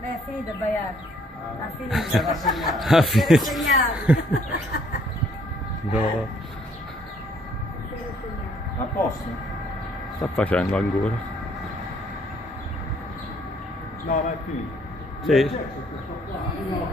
Beh, finito il bayar. Ha finito. Ha finito. Segnato. No, A posto? sta facendo ancora. No, ma è finito. Sì. Questo qua. No,